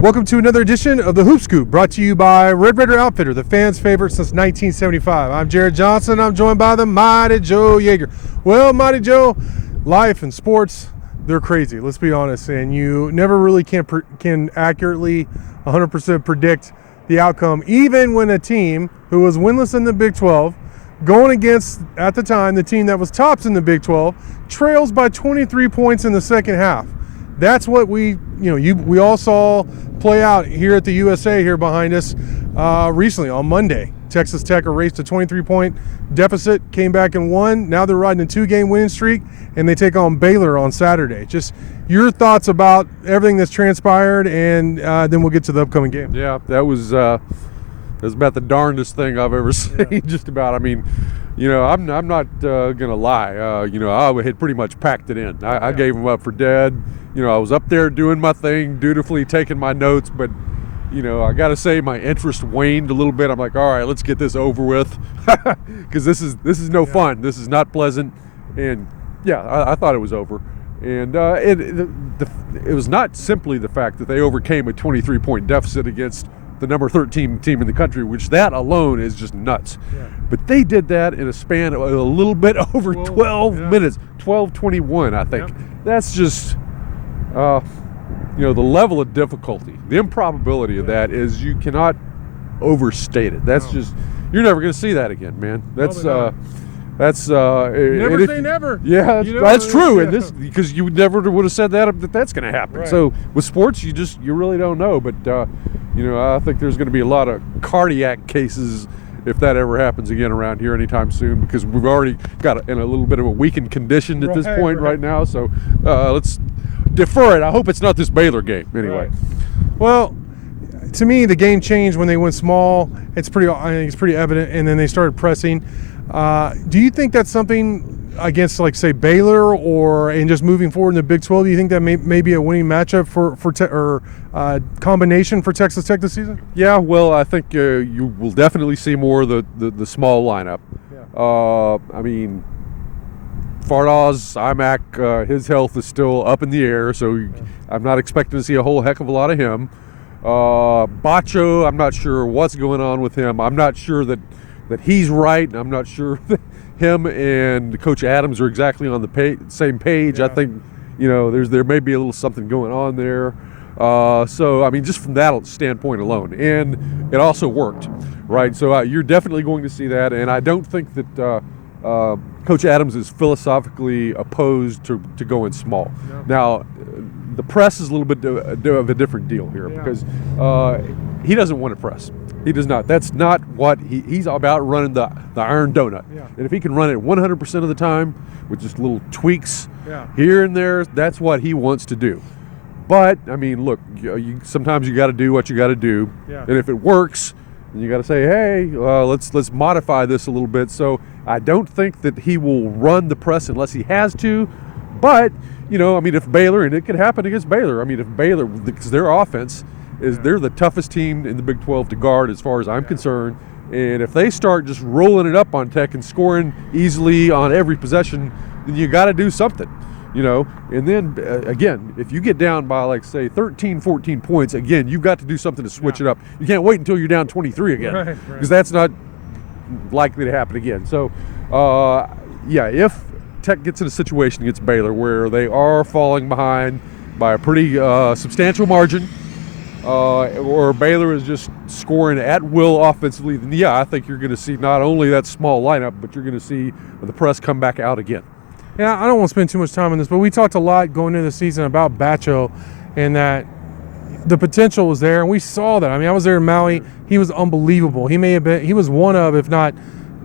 Welcome to another edition of the Hoop Scoop, brought to you by Red Raider Outfitter, the fans' favorite since 1975. I'm Jared Johnson. I'm joined by the Mighty Joe Yeager. Well, Mighty Joe, life and sports, they're crazy. Let's be honest, and you never really can accurately 100% predict the outcome, even when a team who was winless in the Big 12, going against, at the time, the team that was tops in the Big 12, trails by 23 points in the second half. That's what we all saw play out here at the USA here behind us recently on Monday. Texas Tech erased a 23-point deficit, came back and won. Now they're riding a 2-game winning streak, and they take on Baylor on Saturday. Just your thoughts about everything that's transpired, and then we'll get to the upcoming game. Yeah, that was about the darndest thing I've ever seen. Yeah. Just about. I mean, I'm not gonna lie. I had pretty much packed it in. I gave them up for dead. I was up there doing my thing, dutifully taking my notes, but I got to say my interest waned a little bit. I'm like, all right, let's get this over with, because this is no fun. This is not pleasant, and I thought it was over. And it was not simply the fact that they overcame a 23-point deficit against the number 13 team in the country, which that alone is just nuts. Yeah. But they did that in a span of a little bit over 12 minutes, 12:21, I think. Yeah. That's just, the level of difficulty, the improbability of that is you cannot overstate it. That's just, you're never going to see that again, man. That's never say never. Yeah, that's true. And this, because you never would have said that's going to happen. Right. So with sports, you really don't know. But I think there's going to be a lot of cardiac cases if that ever happens again around here anytime soon, because we've already got in a little bit of a weakened condition at this point right now. So let's defer it. I hope it's not this Baylor game anyway. Right. Well, to me, the game changed when they went small. I think it's pretty evident, and then they started pressing. Do you think that's something against, like, say, Baylor, and just moving forward in the Big 12? Do you think that may be a winning matchup for combination for Texas Tech this season? Yeah, well, I think you will definitely see more of the small lineup. Yeah. I mean, Fardaws, Imac, his health is still up in the air, so I'm not expecting to see a whole heck of a lot of him. Bacho, I'm not sure what's going on with him. I'm not sure that he's right. I'm not sure that him and Coach Adams are exactly on the same page. Yeah. I think, there may be a little something going on there. So, I mean, just from that standpoint alone. And it also worked, right? So you're definitely going to see that. And I don't think that Coach Adams is philosophically opposed to going small. No. Now, the press is a little bit of a different deal here, because he doesn't want to press. He does not. That's not what he's about, running the iron donut. Yeah. And if he can run it 100% of the time with just little tweaks here and there, that's what he wants to do. But, I mean, look, sometimes you got to do what you got to do. Yeah. And if it works, then you got to say, hey, let's modify this a little bit. So I don't think that he will run the press unless he has to. But, if Baylor, and it could happen against Baylor. I mean, if Baylor, because their offense they're the toughest team in the Big 12 to guard as far as I'm concerned. And if they start just rolling it up on Tech and scoring easily on every possession, then you got to do something, And then, again, if you get down by, like, say, 13, 14 points, again, you've got to do something to switch it up. You can't wait until you're down 23 again, because that's not likely to happen again. So, if Tech gets in a situation against Baylor where they are falling behind by a pretty substantial margin, or Baylor is just scoring at will offensively, then I think you're going to see not only that small lineup, but you're going to see the press come back out again. Yeah, I don't want to spend too much time on this, but we talked a lot going into the season about Bacho, and that the potential was there, and we saw that. I mean, I was there in Maui. He was unbelievable. He was one of, if not,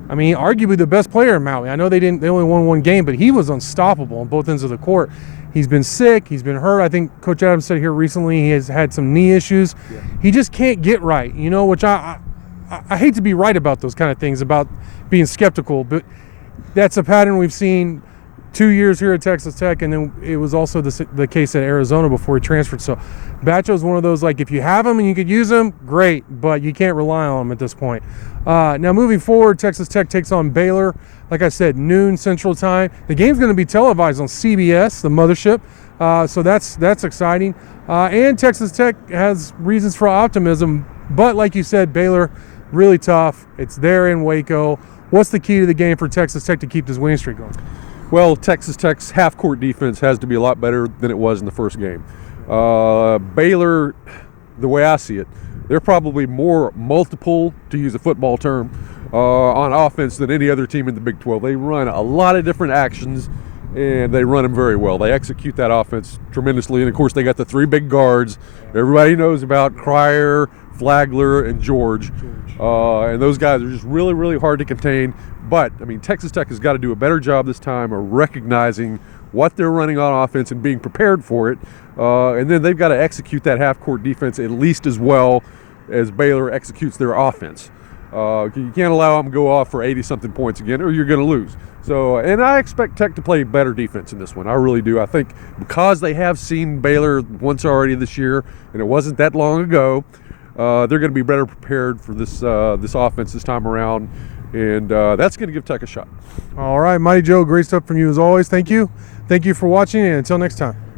arguably the best player in Maui. I know they only won one game, but he was unstoppable on both ends of the court. He's been sick. He's been hurt. I think Coach Adams said here recently he has had some knee issues. Yeah. He just can't get right, which I hate to be right about those kind of things, about being skeptical, but that's a pattern we've seen 2 years here at Texas Tech, and then it was also the case at Arizona before he transferred. So Bacho's one of those, like, if you have him and you could use him, great, but you can't rely on him at this point. Now moving forward, Texas Tech takes on Baylor. Like I said, noon Central Time. The game's going to be televised on CBS, the mothership. So that's exciting. And Texas Tech has reasons for optimism. But like you said, Baylor, really tough. It's there in Waco. What's the key to the game for Texas Tech to keep this winning streak going? Well, Texas Tech's half-court defense has to be a lot better than it was in the first game. Baylor, the way I see it, they're probably more multiple, to use a football term, on offense than any other team in the Big 12. They run a lot of different actions, and they run them very well. They execute that offense tremendously, and of course they got the three big guards everybody knows about: Cryer, Flagler, and George. And those guys are just really, really hard to contain. But, I mean, Texas Tech has got to do a better job this time of recognizing what they're running on offense and being prepared for it. And then they've got to execute that half-court defense at least as well as Baylor executes their offense. You can't allow them to go off for 80-something points again, or you're going to lose. So, and I expect Tech to play better defense in this one. I really do. I think because they have seen Baylor once already this year, and it wasn't that long ago, they're going to be better prepared for this offense this time around, and that's going to give Tech a shot. All right, Mighty Joe, great stuff from you as always. Thank you. Thank you for watching, and until next time.